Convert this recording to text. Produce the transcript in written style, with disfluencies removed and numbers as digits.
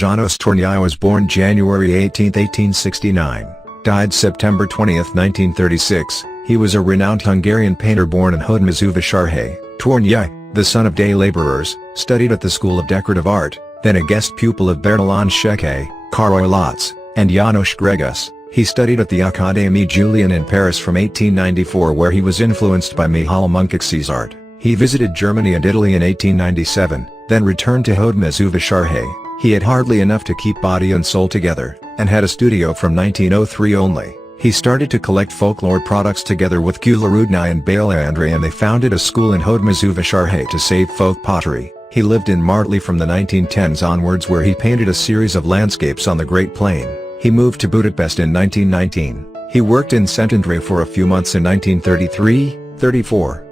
Janos Tornyai was born January 18, 1869, died September 20, 1936. He was a renowned Hungarian painter born in Hódmezővásarhely. Tornyai, the son of day laborers, studied at the School of Decorative Art, then a guest pupil of Bertalan Székely, Károly Lotz, and János Greguss. He studied at the Académie Julian in Paris from 1894, where he was influenced by Mihály Munkácsy's art. He visited Germany and Italy in 1897, then returned to Hódmezővásarhely. He had hardly enough to keep body and soul together, and had a studio from 1903 only. He started to collect folklore products together with Gyula, Rudnay and Béla Endre, and they founded a school in Hódmezővasarhely to save folk pottery. He lived in Mártély from the 1910s onwards, where he painted a series of landscapes on the Great Plain. He moved to Budapest in 1919. He worked in Szentendre for a few months in 1933-34.